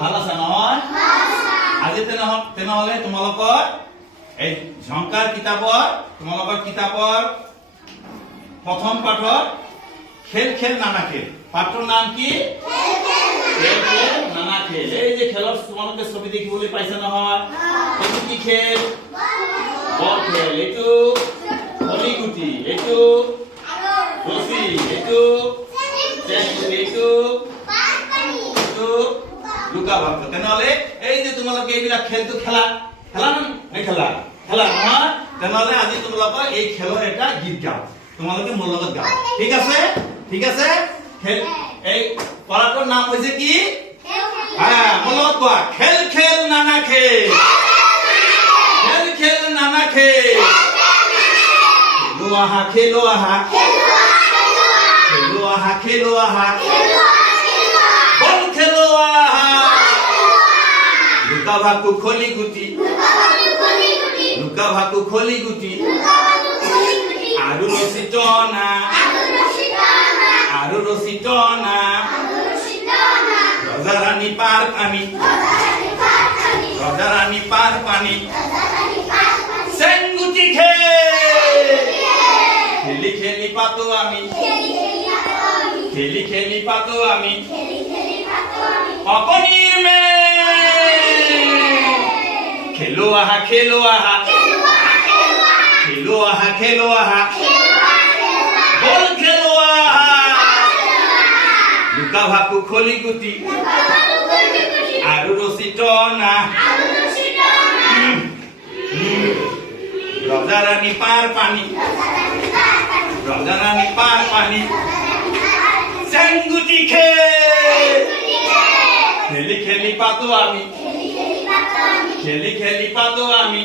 ভালো তেনেহলে তোমালোকৰ এই পাঠৰ খেল খেল নানা খেল। পাঠটোৰ নাম কি? নানা খেল। এই যে খেলৰ তোমালোকে ছবি দেখিবলৈ পাইছে নহয়? এইটো কি খেল? বল খেল। এইটো এইটো ৰছী। এইটো এইটো এইটো লুকা ভাগ তেনেহলে এই যে তোমালোকে এইবিলাক খেলটো খেলা খেলা নে নেখেলা খেলা নহয় তেনেহলে আজি তোমালোকৰ এই খেলৰ এটা গীত গাওঁ তোমালোকে মোৰ লগত গাওঁ ঠিক আছে ঠিক আছে এই পঢ়াটোৰ নাম হৈছে কি হ্যাঁ মোৰ লগত কোৱা খেল খেল নানা খেল খেল খেল নানা খেল খেলো আহা খেলো আহা খেলো আহা বল খেলো আহা লুকা ভাকু খলি গুটি। লুকা ভাকু খলি গুটি। আৰু ৰছী টনা। আৰু ৰছী টনা। ৰজা ৰাণী পাৰ পানী ৰজা ৰাণী পাৰ পানী চেংগুটি খেল খেলি পাতো আমি। খেলি খেলি পাতো আমি। অকণিৰ মে খেলো আহা খেলো আহা। খেলো আহা খেলো আহা। বল খেলো আহা। লুকা ভাকু খলি গুটি আৰু ৰছী টনা। ৰজা ৰাণী পাৰ পানী। ৰজা ৰাণী পাৰ পানী চেংগুটি খেল খেলি খেলি পাতো আমি খেলি খেলি পাতো আমি